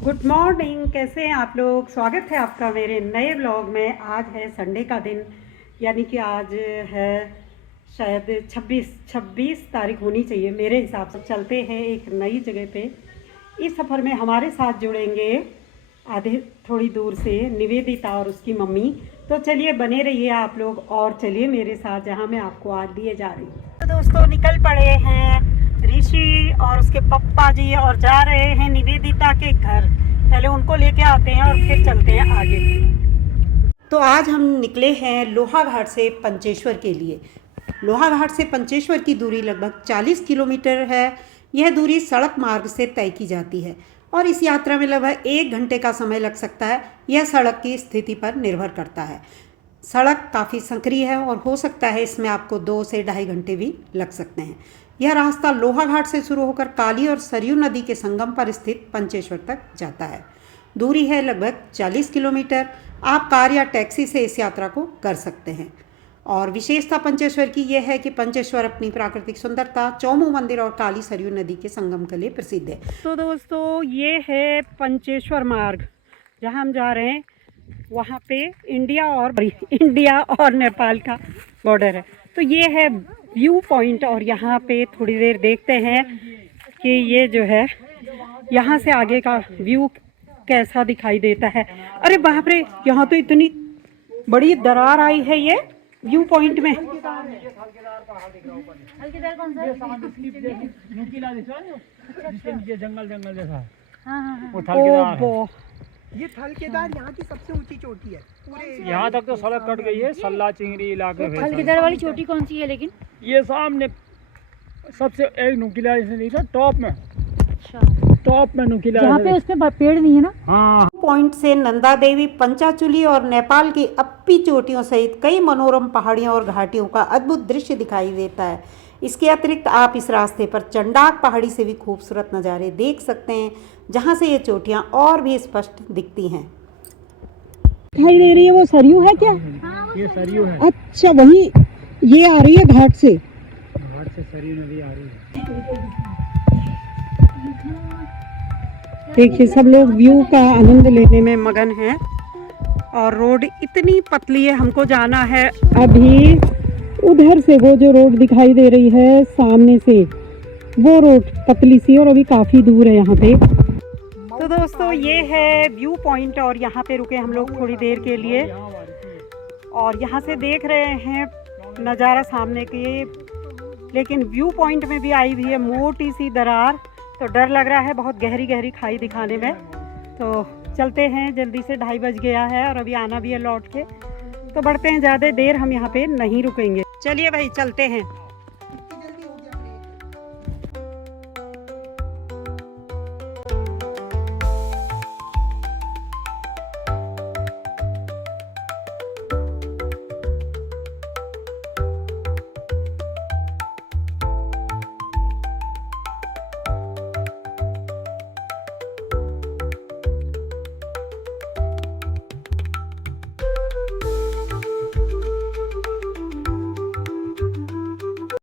Good morning. कैसे हैं आप लोग? स्वागत है आपका मेरे नए व्लॉग में। आज है संडे का दिन, यानी कि आज है शायद 26 तारीख होनी चाहिए मेरे हिसाब से। चलते हैं एक नई जगह पे। इस सफ़र में हमारे साथ जुड़ेंगे आधे थोड़ी दूर से निवेदिता और उसकी मम्मी। तो चलिए बने रहिए आप लोग और चलिए मेरे साथ जहाँ मैं आपको आज लिए जा रही हूँ। तो दोस्तों निकल पड़े हैं ऋषि और उसके पप्पा जी और जा रहे हैं निवेदिता के घर। पहले उनको लेके आते हैं और फिर चलते हैं आगे। तो आज हम निकले हैं लोहाघाट से पंचेश्वर के लिए। लोहाघाट से पंचेश्वर की दूरी लगभग 40 किलोमीटर है। यह दूरी सड़क मार्ग से तय की जाती है और इस यात्रा में लगभग 1 घंटे का समय लग सकता है। यह सड़क की स्थिति पर निर्भर करता है। सड़क काफ़ी संकरी है और हो सकता है इसमें आपको 2 से 2.5 घंटे भी लग सकते हैं। यह रास्ता लोहाघाट से शुरू होकर काली और सरयू नदी के संगम पर स्थित पंचेश्वर तक जाता है। दूरी है लगभग 40 किलोमीटर। आप कार या टैक्सी से इस यात्रा को कर सकते हैं। और विशेषता पंचेश्वर की यह है कि पंचेश्वर अपनी प्राकृतिक सुंदरता, चौमू मंदिर और काली सरयू नदी के संगम के लिए प्रसिद्ध है। तो दोस्तों ये है पंचेश्वर मार्ग जहाँ हम जा रहे हैं। वहाँ पे इंडिया और नेपाल का बॉर्डर है। तो ये है व्यू पॉइंट और यहाँ पे थोड़ी देर देखते हैं कि ये जो है यहाँ से आगे का व्यू कैसा दिखाई देता है। अरे बाप रे, यहाँ तो इतनी बड़ी दरार आई है ये व्यू पॉइंट में। जंगल जैसा वो ओ ये थलकेदार यहाँ की सबसे ऊंची चोटी है पूरे। यहाँ तक तो सड़क कट गई है सल्ला चिंगरी इलाके में। थलकेदार वाली चोटी कौन सी है लेकिन? ये सामने सबसे एक नुकीला जैसे नहीं था, टॉप में। अच्छा, टॉप में नुकीला यहाँ पे उसमें पेड़ नहीं है ना? हाँ। पॉइंट से नंदा देवी, पंचाचूली और नेपाल की अप्पी चोटियों सहित कई मनोरम पहाड़ियों और घाटियों का अद्भुत दृश्य दिखाई देता है। इसके अतिरिक्त आप इस रास्ते पर चंडाक पहाड़ी से भी खूबसूरत नज़ारे देख सकते हैं, जहां से ये चोटियां और भी स्पष्ट दिखती हैं। दिखाई दे रही है वो सरयू है क्या? ये सरयू है। अच्छा, वही ये आ रही है घाट से। घाट से सरयू नदी आ रही है। देखिए सब लोग व्यू का आनंद लेने में मगन हैं और रोड इतनी पतली है। हमको जाना है अभी उधर से, वो जो रोड दिखाई दे रही है सामने से, वो रोड पतली सी और अभी काफ़ी दूर है यहाँ पे। तो दोस्तों ये है व्यू पॉइंट और यहाँ पे रुके हम लोग थोड़ी देर के लिए और यहाँ से देख रहे हैं नज़ारा सामने के। लेकिन व्यू पॉइंट में भी आई हुई है मोटी सी दरार, तो डर लग रहा है बहुत गहरी गहरी खाई दिखाने में। तो चलते हैं, जल्दी से 2:30 बज गया है और अभी आना भी है लौट के। तो बढ़ते हैं, ज़्यादा देर हम यहाँ पे नहीं रुकेंगे। चलिए भाई चलते हैं।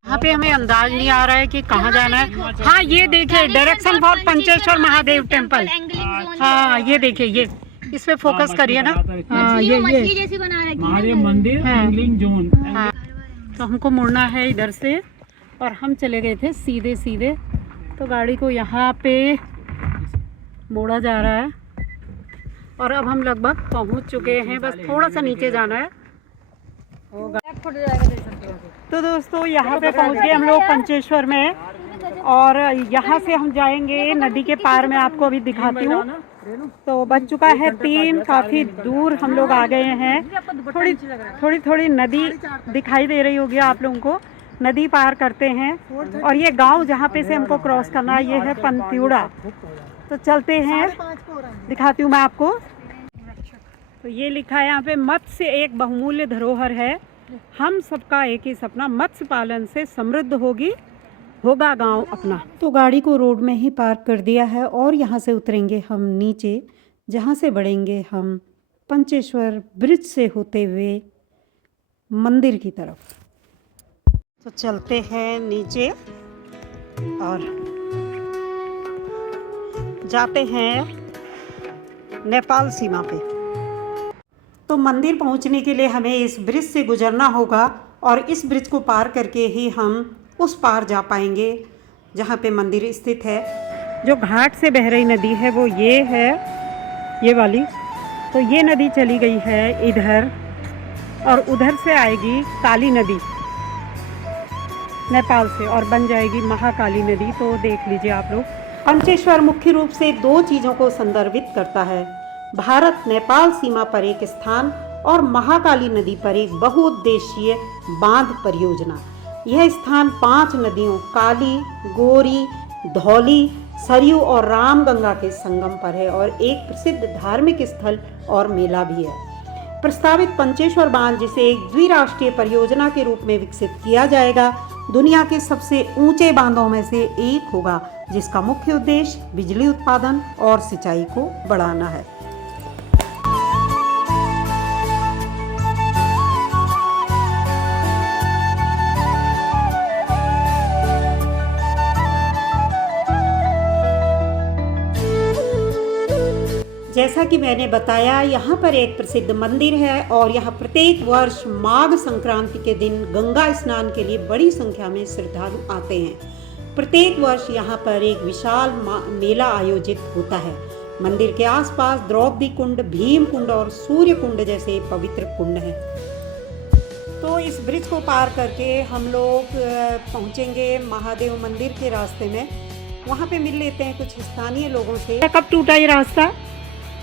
यहाँ पे हमें अंदाज नहीं आ रहा है कि कहाँ जाना है। हाँ ये देखिए, direction for Pancheshwar Mahadev temple. हाँ ये देखिए, ये इस पे फोकस करिए ना। हाँ ये जैसी बना रखी है महादेव मंदिर एंगलिंग जोन। हाँ, तो हमको मुड़ना है इधर से और हम चले गए थे सीधे सीधे। तो गाड़ी को यहाँ पे मोड़ा जा रहा है और अब हम लगभग पहुँच चुके हैं। बस थोड़ा सा नीचे जाना है। तो दोस्तों यहाँ पे पहुँच गए हम लोग पंचेश्वर में और यहाँ से हम जाएंगे नदी के पार में, आपको अभी दिखाती हूँ। तो बच चुका है 3, काफ़ी दूर हम लोग आ गए हैं। थोड़ी नदी दिखाई दे रही होगी आप लोगों को। नदी पार करते हैं और ये गांव जहाँ पे से हमको क्रॉस करना है ये है पंत्यूड़ा। तो चलते हैं, दिखाती हूँ मैं आपको। तो ये लिखा है यहाँ पे, मत्स्य एक बहुमूल्य धरोहर है, हम सबका एक ही सपना, मत्स्य पालन से समृद्ध होगा गांव अपना। तो गाड़ी को रोड में ही पार्क कर दिया है और यहाँ से उतरेंगे हम नीचे, जहाँ से बढ़ेंगे हम पंचेश्वर ब्रिज से होते हुए मंदिर की तरफ। तो चलते हैं नीचे और जाते हैं नेपाल सीमा पे। तो मंदिर पहुंचने के लिए हमें इस ब्रिज से गुजरना होगा और इस ब्रिज को पार करके ही हम उस पार जा पाएंगे जहाँ पे मंदिर स्थित है। जो घाट से बह रही नदी है वो ये है, ये वाली। तो ये नदी चली गई है इधर और उधर से आएगी काली नदी नेपाल से और बन जाएगी महाकाली नदी। तो देख लीजिए आप लोग। पंचेश्वर मुख्य रूप से दो चीज़ों को संदर्भित करता है, भारत नेपाल सीमा पर एक स्थान और महाकाली नदी पर एक बहुउद्देशीय बांध परियोजना। यह स्थान 5 नदियों काली, गोरी, धौली, सरयू और रामगंगा के संगम पर है और एक प्रसिद्ध धार्मिक स्थल और मेला भी है। प्रस्तावित पंचेश्वर बांध, जिसे एक द्विराष्ट्रीय परियोजना के रूप में विकसित किया जाएगा, दुनिया के सबसे ऊंचे बांधों में से एक होगा, जिसका मुख्य उद्देश्य बिजली उत्पादन और सिंचाई को बढ़ाना है। जैसा कि मैंने बताया, यहाँ पर एक प्रसिद्ध मंदिर है और यहाँ प्रत्येक वर्ष माघ संक्रांति के दिन गंगा स्नान के लिए बड़ी संख्या में श्रद्धालु आते हैं। प्रत्येक वर्ष यहाँ पर एक विशाल मेला आयोजित होता है। मंदिर के आसपास द्रौपदी कुंड, भीम कुंड और सूर्य कुंड जैसे पवित्र कुंड हैं। तो इस ब्रिज को पार करके हम लोग पहुँचेंगे महादेव मंदिर के रास्ते में। वहाँ पे मिल लेते हैं कुछ स्थानीय लोगों से। कब टूटा ये रास्ता?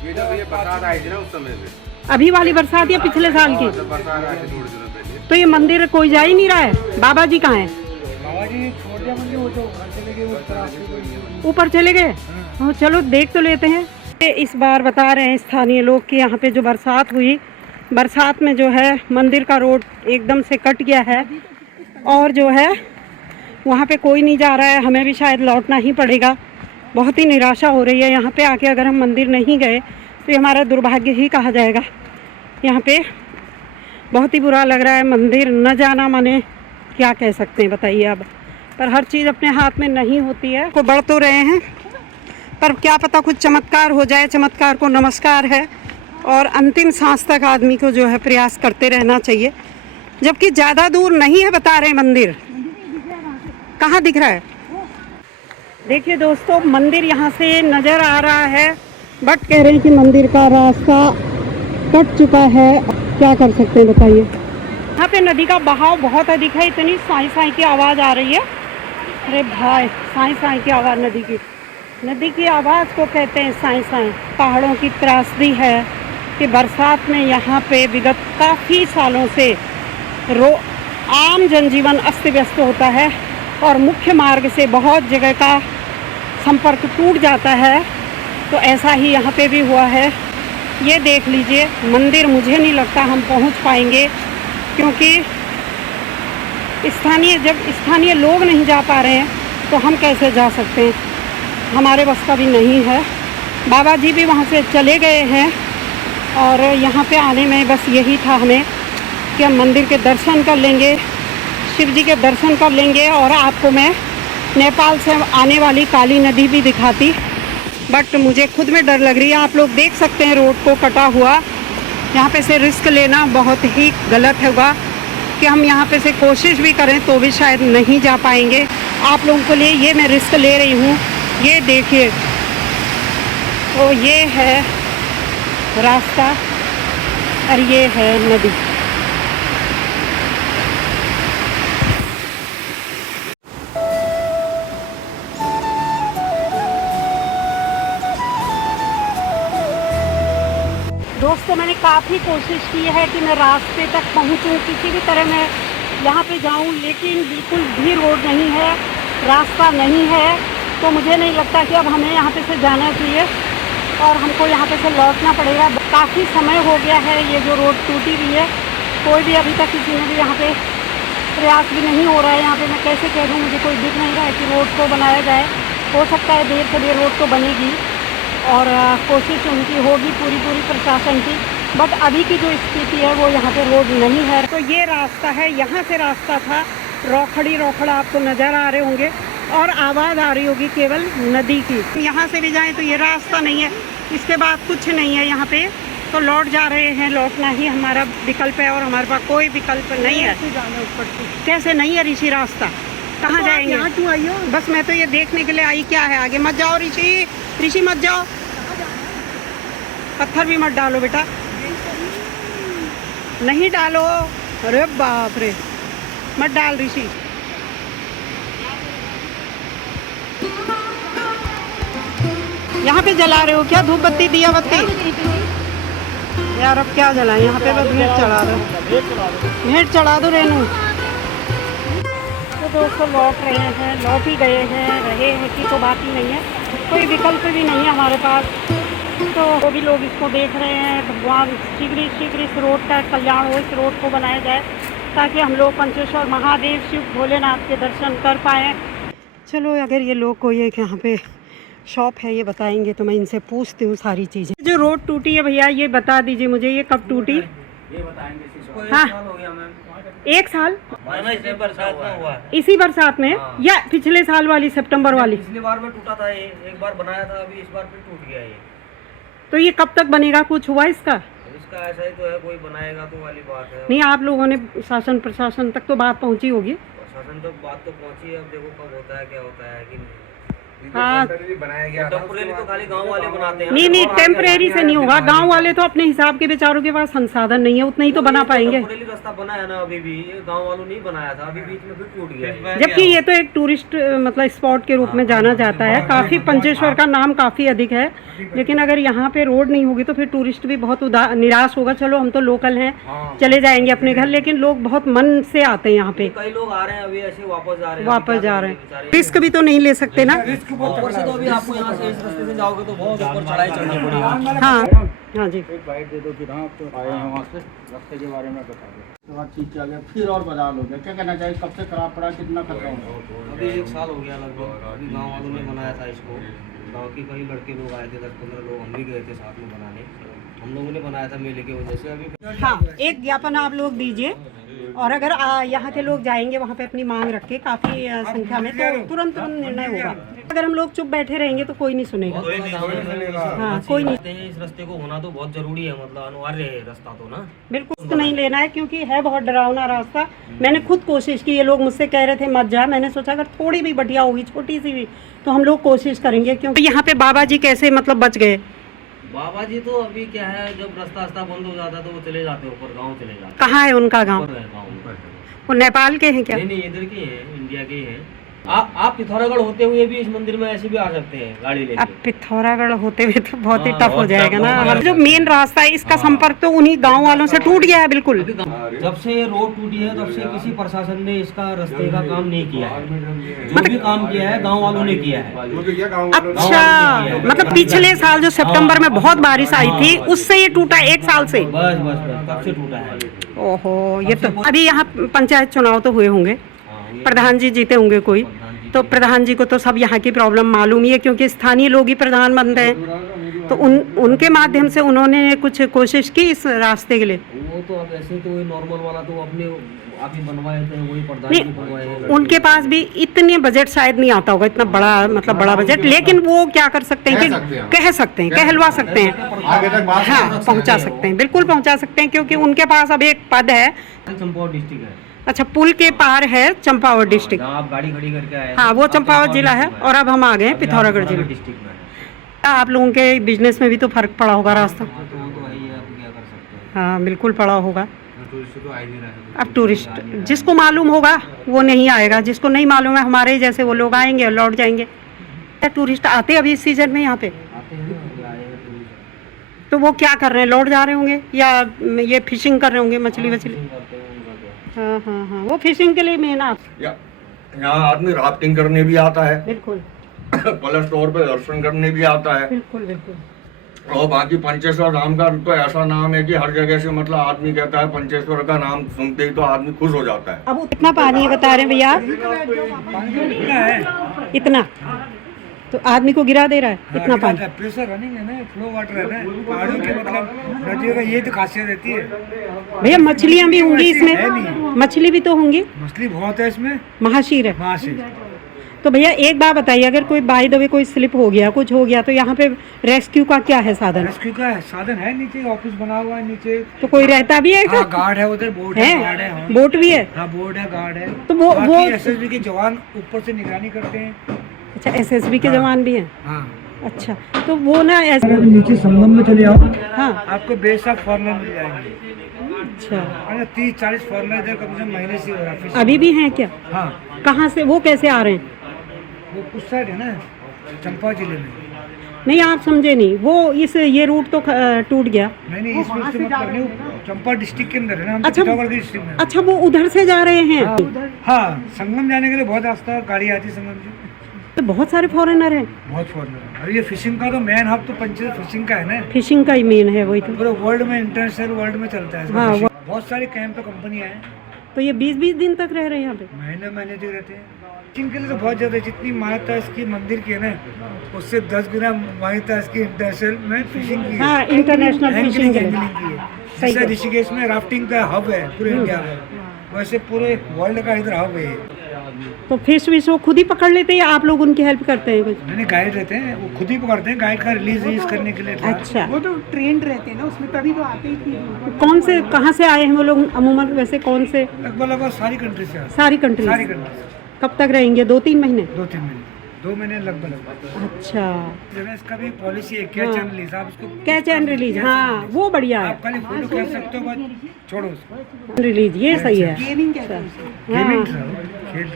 ये बरसात आई थी ना उस समय पे। अभी वाली बरसात या पिछले साल की? बरसात आई थी थोड़े दिनों पहले। तो ये मंदिर कोई जा ही नहीं रहा है। बाबा जी कहाँ हैं? बाबा जी छोड़ दिया मंदिर, वो तो घर चले गए, उस तरफ से ऊपर चले गए। हाँ, चलो देख तो लेते हैं। इस बार बता रहे हैं स्थानीय लोग कि यहाँ पे जो बरसात हुई, बरसात में जो है मंदिर का रोड एकदम से कट गया है और जो है वहाँ पे कोई नहीं जा रहा है। हमें भी शायद लौटना ही पड़ेगा। बहुत ही निराशा हो रही है। यहाँ पे आके अगर हम मंदिर नहीं गए तो ये हमारा दुर्भाग्य ही कहा जाएगा। यहाँ पे बहुत ही बुरा लग रहा है। मंदिर न जाना माने क्या कह सकते हैं बताइए अब। पर हर चीज़ अपने हाथ में नहीं होती है। को बढ़ तो रहे हैं पर क्या पता कुछ चमत्कार हो जाए। चमत्कार को नमस्कार है और अंतिम सांस तक आदमी को जो है प्रयास करते रहना चाहिए। जबकि ज़्यादा दूर नहीं है बता रहे मंदिर। कहाँ दिख रहा है? देखिए दोस्तों, मंदिर यहाँ से नज़र आ रहा है बट कह रहे हैं कि मंदिर का रास्ता कट चुका है। क्या कर सकते हैं बताइए। यहाँ पे नदी का बहाव बहुत अधिक है। इतनी साई साई की आवाज़ आ रही है। अरे भाई, साई साई की आवाज़ नदी की आवाज़ को कहते हैं साई साई। पहाड़ों की त्रासदी है कि बरसात में यहाँ पे विगत काफ़ी सालों से आम जनजीवन अस्त व्यस्त होता है और मुख्य मार्ग से बहुत जगह का संपर्क टूट जाता है। तो ऐसा ही यहाँ पे भी हुआ है। ये देख लीजिए मंदिर, मुझे नहीं लगता हम पहुँच पाएंगे क्योंकि जब स्थानीय लोग नहीं जा पा रहे हैं तो हम कैसे जा सकते हैं। हमारे बस का भी नहीं है। बाबा जी भी वहाँ से चले गए हैं और यहाँ पे आने में बस यही था हमें कि हम मंदिर के दर्शन कर लेंगे, शिव जी के दर्शन कर लेंगे और आपको मैं नेपाल से आने वाली काली नदी भी दिखाती। बट मुझे खुद में डर लग रही है। आप लोग देख सकते हैं रोड को कटा हुआ। यहाँ पे से रिस्क लेना बहुत ही गलत होगा कि हम यहाँ पे से कोशिश भी करें तो भी शायद नहीं जा पाएंगे। आप लोगों के लिए ये मैं रिस्क ले रही हूँ। ये देखिए, तो ये है रास्ता और ये है नदी। दोस्तों, मैंने काफ़ी कोशिश की है कि मैं रास्ते तक पहुंचूं, किसी भी तरह मैं यहाँ पे जाऊं, लेकिन बिल्कुल भी रोड नहीं है, रास्ता नहीं है। तो मुझे नहीं लगता कि अब हमें यहाँ पे से जाना चाहिए और हमको यहाँ पे से लौटना पड़ेगा। काफ़ी समय हो गया है ये जो रोड टूटी हुई है। कोई भी अभी तक किसी ने भी यहाँ पे प्रयास भी नहीं हो रहा है। यहाँ पे मैं कैसे कह दूँ, मुझे कोई दिख नहीं रहा है कि रोड को बनाया जाए। हो सकता है देर से देर रोड तो बनेगी और कोशिश उनकी होगी पूरी प्रशासन की। बट अभी की जो स्थिति है वो यहाँ पे रोड नहीं है। तो ये रास्ता है, यहाँ से रास्ता था। रोखड़ा आपको नज़र आ रहे होंगे और आवाज़ आ रही होगी केवल नदी की। यहाँ से भी जाएं तो ये रास्ता नहीं है। इसके बाद कुछ नहीं है यहाँ पे, तो लौट जा रहे हैं। लौटना ही हमारा विकल्प है और हमारे पास कोई विकल्प नहीं है। कैसे नहीं है ऋषि रास्ता, कहाँ जाएंगे? यहाँ क्यों आई हो? बस मैं तो ये देखने के लिए आई, क्या है आगे। मत जाओ ऋषि, ऋषि मत जाओ, पत्थर भी मत डालो बेटा, नहीं डालो। अरे बाप रे, मत डाल ऋषि। यहाँ पे जला रहे हो क्या धूप बत्ती दिया बत्ती? यार अब क्या जलाएं, यहाँ पे बस भेंट चढ़ा दो, भेंट चढ़ा दो रेनू। तो दोस्तों लौट रहे हैं, लौट ही गए हैं, रहे हैं कि तो बात ही नहीं है, कोई विकल्प भी नहीं है हमारे पास। तो वो भी लोग इसको देख रहे हैं, भगवान शीघ्र शीघ्र इस रोड का कल्याण हो, इस रोड को बनाया जाए ताकि हम लोग पंचेश्वर महादेव शिव भोलेनाथ के दर्शन कर पाएँ। चलो अगर ये लोग कोई एक यहाँ पे शॉप है ये बताएंगे तो मैं इनसे पूछती हूँ सारी चीज़ें। जो रोड टूटी है भैया ये बता दीजिए मुझे, ये कब टूटी? हाँ, 1 साल बरसात में हुआ है। इसी बरसात में या पिछले साल वाली सितंबर वाली? पिछली बार में टूटा था, ये एक बार बनाया था, अभी इस बार फिर टूट गया ये। तो ये कब तक बनेगा, कुछ हुआ इसका? इसका ऐसा ही तो है, कोई बनाएगा तो वाली बात है। नहीं, आप लोगों ने शासन प्रशासन तक तो बात पहुंची होगी? प्रशासन तक बात तो पहुंची है, अब देखो कब होता है, क्या होता है कि नहीं। हाँ, बनाया गया था, टेम्परेरी तो खाली गांव वाले बनाते हैं। नहीं टेम्परेरी से नहीं होगा, गांव वाले तो अपने हिसाब के बेचारों के पास संसाधन नहीं है, उतना ही तो बना पाएंगे। टेम्परेरी रास्ता बना है ना, अभी भी ये गांव वालों ने बनाया था, अभी बीच में फिर टूट गया। जबकि ये तो एक टूरिस्ट मतलब स्पॉट के रूप में जाना जाता है, काफ़ी पंचेश्वर का नाम काफ़ी अधिक है, लेकिन अगर यहाँ पे रोड नहीं होगी तो फिर टूरिस्ट भी बहुत निराश होगा। चलो हम तो लोकल हैं, चले जाएंगे अपने घर, लेकिन लोग बहुत मन से आते हैं यहाँ पे। कई लोग आ रहे हैं अभी ऐसे वापस जा रहे हैं, रिस्क भी तो नहीं ले सकते ना। ऊपर से तो अभी आपको यहाँ से इस रास्ते से जाओगे तो बहुत ऊपर चढ़ाई चढ़नी पड़ेगी। हाँ हाँ जी, एक बाइट दे दो कि हाँ आप तो आए हैं वहाँ से, रास्ते के बारे में बता दो। तो बात ठीक आ गया, फिर और बजा लोगे, क्या कहना चाहिए, कब से खराब पड़ा, कितना खतरा होगा? अभी 1 साल हो गया लगभग, अभी गांव वालों ने बनाया था इसको। गांव के कई लड़के लोग आए थे, 10-15 लोग, हम भी गए थे साथ में बनाने, हम लोगों ने बनाया था मेले की वजह से। अभी हाँ, एक ज्ञापन आप लोग दीजिए, और अगर यहाँ के लोग जाएंगे वहाँ पे अपनी मांग रख के काफ़ी संख्या में, तो तुरंत निर्णय होगा। अगर हम लोग चुप बैठे रहेंगे तो कोई नहीं सुनेगा। हाँ, कोई नहीं। इस रास्ते को होना तो बहुत जरूरी है, मतलब अनिवार्य है रास्ता तो ना, बिल्कुल नहीं लेना है, क्योंकि है बहुत डरावना रास्ता। मैंने खुद कोशिश की, ये लोग मुझसे कह रहे थे मत जा, मैंने सोचा अगर थोड़ी भी बढ़िया होगी, छोटी सी भी, तो हम लोग कोशिश करेंगे। क्योंकि यहाँ पे बाबा जी कैसे मतलब बच गए? बाबा जी तो अभी क्या है, जब रास्ता बंद हो जाता है तो वो चले जाते हैं ऊपर, गाँव चले जाते हैं। कहाँ है उनका गाँव? ऊपर है गाँव, वो नेपाल के हैं क्या? नहीं इधर के हैं, इंडिया के हैं। आप पिथौरागढ़ होते हुए भी इस मंदिर में ऐसे भी आ सकते हैं गाड़ी लेके। अब पिथौरागढ़ होते हुए तो बहुत ही टफ हो बहुत जाएगा tough ना। होगा। जो मेन रास्ता है इसका संपर्क तो उन्हीं गांव वालों से टूट गया है बिल्कुल। जब से ये रोड टूटी है तब से किसी प्रशासन ने इसका रास्ते का काम नहीं किया है, जो भी काम किया है गांव वालों ने किया है। अच्छा, मतलब पिछले साल जो सितंबर में बहुत बारिश आई थी उससे ये टूटा, 1 साल से? बस तब से टूटा है। ओहो, ये तो अभी यहाँ पंचायत चुनाव तो हुए होंगे, प्रधान जी जीते होंगे कोई, तो प्रधान जी को तो सब यहाँ की प्रॉब्लम मालूम ही है, क्योंकि स्थानीय लोग ही प्रधान बनते हैं, तो उनके माध्यम से उन्होंने कुछ कोशिश की इस रास्ते के लिए। वो तो अब ऐसे तो नॉर्मल वाला तो अपने आप ही बनवाए थे, वही प्रधान जी बनवाए हैं। उनके पास भी इतने बजट शायद नहीं आता होगा, इतना बड़ा मतलब बड़ा बजट, लेकिन वो क्या कर सकते हैं कि कह सकते हैं, कहलवा सकते हैं, हाँ पहुँचा सकते हैं, बिल्कुल पहुँचा सकते हैं, क्योंकि उनके पास अब एक पद है। चंपावत डिस्ट्रिक्ट है। अच्छा, पुल के पार है चंपावत डिस्ट्रिक्ट। आप गाड़ी खड़ी करके आए, हाँ वो चंपावत जिला है, और अब हम आ गए पिथौरागढ़ जिला डिस्ट्रिक्ट में। आप लोगों के बिजनेस में भी तो फर्क पड़ा होगा रास्ता? तो वो तो है ही है, अब क्या कर सकते हैं। हाँ बिल्कुल पड़ा होगा। अब टूरिस्ट जिसको मालूम होगा वो नहीं आएगा, जिसको नहीं मालूम है हमारे ही जैसे वो लोग आएंगे और लौट जाएंगे। टूरिस्ट आते अभी इस सीजन में यहाँ पे, आते हैं ना, आए हैं टूरिस्ट। तो वो क्या कर रहे हैं, लौट जा रहे होंगे या ये फिशिंग कर रहे होंगे, मछली वछली? करते हैं उनका तो। हाँ हाँ हाँ, वो फिशिंग के लिए मेन आप। यहाँ आदमी राफ्टिंग करने भी आता है, बिल्कुल प्लस तौर पे दर्शन करने भी आता है, बिल्कुल बिल्कुल। और बाकी पंचेश्वर धाम का तो ऐसा नाम है कि हर जगह से मतलब आदमी कहता है पंचेश्वर का नाम सुनते ही तो आदमी खुश हो जाता है। अब कितना पानी है बता रहे हैं भैया? इतना तो आदमी को गिरा दे रहा है, इतना पानी। प्रेशर रनिंग है ना, फ्लो वाटर है ना, पहाड़ों के मतलब नदियों का ये तो खासियत रहती है। भैया मछलियाँ भी होंगी इसमें? मछली भी तो होंगी, मछली बहुत है इसमें, महाशीर है। महाशीर। तो भैया एक बात बताइए, अगर कोई बाय द वे कोई स्लिप हो गया, कुछ हो गया, तो यहाँ पे रेस्क्यू का क्या है साधन? रेस्क्यू का साधन है, नीचे ऑफिस बना हुआ है नीचे। तो कोई रहता भी है क्या? हाँ, गार्ड है उधर, बोर्ड है, गार्ड है। हाँ। बोट भी है? हाँ, बोर्ड है, गार्ड है। तो वो एसएसबी के जवान ऊपर से निगरानी करते हैं। अच्छा, एसएसबी के जवान भी हैं? हाँ। अच्छा, तो वो ना ऐसे अगर नीचे संगम में चले आओ, हाँ, आपको बेशक फॉरनर मिल जाएंगे। अच्छा, 30-40 फॉरनर इधर कम से कम महीने से हो रहा है। अभी भी हैं क्या? हाँ, कहाँ से, वो कैसे आ रहे हैं? वो उस साइड है ना, चंपा जिले में। नहीं, आप समझे नहीं, वो ये रूट तो टूट गया। नहीं, इस रूट से मतलब नहीं, चंपा डिस्ट्रिक्ट के अंदर है ना, हम अच्छा, पिथौरागढ़ के डिस्ट्रिक्ट में। अच्छा, वो उधर से जा रहे हैं? हाँ, संगम जाने के लिए बहुत रास्ता, गाड़ी आती है संगम से। तो बहुत सारे फॉरेनर हैं। बहुत फॉरनर है। और ये फिशिंग का तो मेन हब तो पंचेत फिशिंग का है ना, फिशिंग का ही मेन है, वही तो। पूरे वर्ल्ड में, इंटरनेशनल वर्ल्ड में चलता है। हाँ, हाँ, बहुत सारे कैंप तो कंपनियां हैं, तो ये 20-20 दिन तक रह रहे हैं यहाँ पे? महीने जो रहते हैं। फिशिंग के लिए तो बहुत ज़्यादा, जितनी मान्यता इसकी मंदिर की है ना, उससे 10 गुना मान्यता इसकी इंटरनेशनल में फिशिंग की है। हाँ, इंटरनेशनल फिशिंग के लिए। एंगलिंग की है। सही जैसे है। ऋषिकेश में राफ्टिंग का हब है पूरे इंडिया में, वैसे पूरे वर्ल्ड का इधर हब है। तो फिश विश वो खुद ही पकड़ लेते हैं या आप लोग उनकी हेल्प करते हैं कुछ? मैंने गाइड रहते हैं, वो खुद ही पकड़ते हैं, गाइड का रिलीज करने के लिए। अच्छा, वो तो ट्रेंड रहते हैं ना उसमें, तभी तो आते ही थी। कौन से, कहाँ से आए हैं वो लोग अमूमन, वैसे कौन से? लगभग सारी कंट्री से आते हैं। सारी कंट्री? सारी कंट्री। कब तक रहेंगे? 2-3 महीने? 2-3 महीने, 2 महीने लगभग। अच्छा, इसका भी पॉलिसी है, कैच एंड रिलीज। आप उसको कैच एंड रिलीज, हाँ वो बढ़िया है। आप खाली फोटो खींच सकते हो, बस छोड़ो उसको। रिलीज, ये सही है। गेमिंग हाँ, खेल।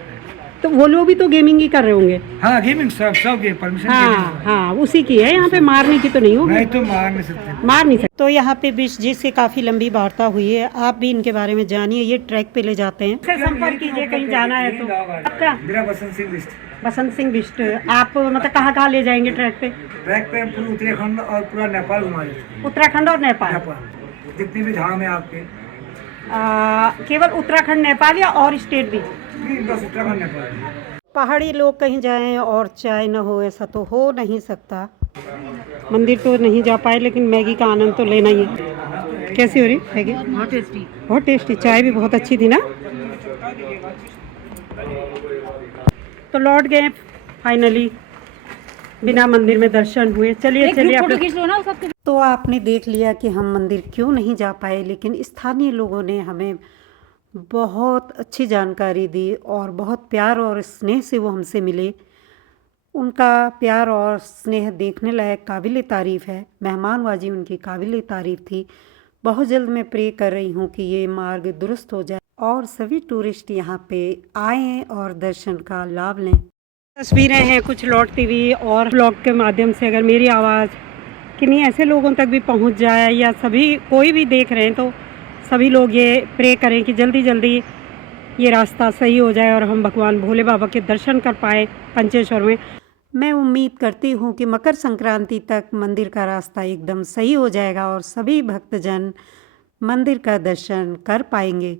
तो वो लोग भी तो गेमिंग ही कर रहे होंगे? हाँ, गेमिंग सब गेम परमिशन। हाँ हाँ, उसी की है, यहाँ पे मारने की तो नहीं होगी? नहीं तो मार नहीं सकते। मार नहीं सकते। तो यहाँ पे जी से काफी लंबी वार्ता हुई है, आप भी इनके बारे में जानिए। ये ट्रैक पे ले जाते हैं, संपर्क कीजिए कहीं जाना है तो। आपका? मेरा बसंत सिंह बिष्ट। बसंत सिंह बिष्ट। आप मतलब कहाँ ले जाएंगे ट्रैक पे? ट्रैक पे पूरा उत्तराखंड और पूरा नेपाल घुमा देते। उत्तराखंड और नेपाल? नेपाल जितनी भी धाम है आपके। केवल उत्तराखंड नेपाल या और स्टेट भी? नहीं, बस उत्तराखंड नेपाल। पहाड़ी लोग कहीं जाएं और चाय न हो, ऐसा तो हो नहीं सकता। मंदिर तो नहीं जा पाए, लेकिन मैगी का आनंद तो लेना ही है। कैसी हो रही मैगी? बहुत टेस्टी। बहुत टेस्टी, चाय भी बहुत अच्छी थी ना। तो लौट गए फाइनली, बिना मंदिर में दर्शन हुए। चलिए आप। तो आपने देख लिया कि हम मंदिर क्यों नहीं जा पाए, लेकिन स्थानीय लोगों ने हमें बहुत अच्छी जानकारी दी और बहुत प्यार और स्नेह से वो हमसे मिले। उनका प्यार और स्नेह देखने लायक, काबिल तारीफ़ है। मेहमानवाजी उनकी काबिल तारीफ़ थी। बहुत जल्द मैं प्रे कर रही हूँ कि ये मार्ग दुरुस्त हो जाए और सभी टूरिस्ट यहाँ पे आएँ और दर्शन का लाभ लें। तस्वीरें हैं कुछ लौटती हुई, और ब्लॉग के माध्यम से अगर मेरी आवाज़ किन्हीं ऐसे लोगों तक भी पहुँच जाए, या सभी कोई भी देख रहे हैं, तो सभी लोग ये प्रे करें कि जल्दी जल्दी ये रास्ता सही हो जाए और हम भगवान भोले बाबा के दर्शन कर पाए पंचेश्वर में। मैं उम्मीद करती हूँ कि मकर संक्रांति तक मंदिर का रास्ता एकदम सही हो जाएगा और सभी भक्तजन मंदिर का दर्शन कर पाएंगे।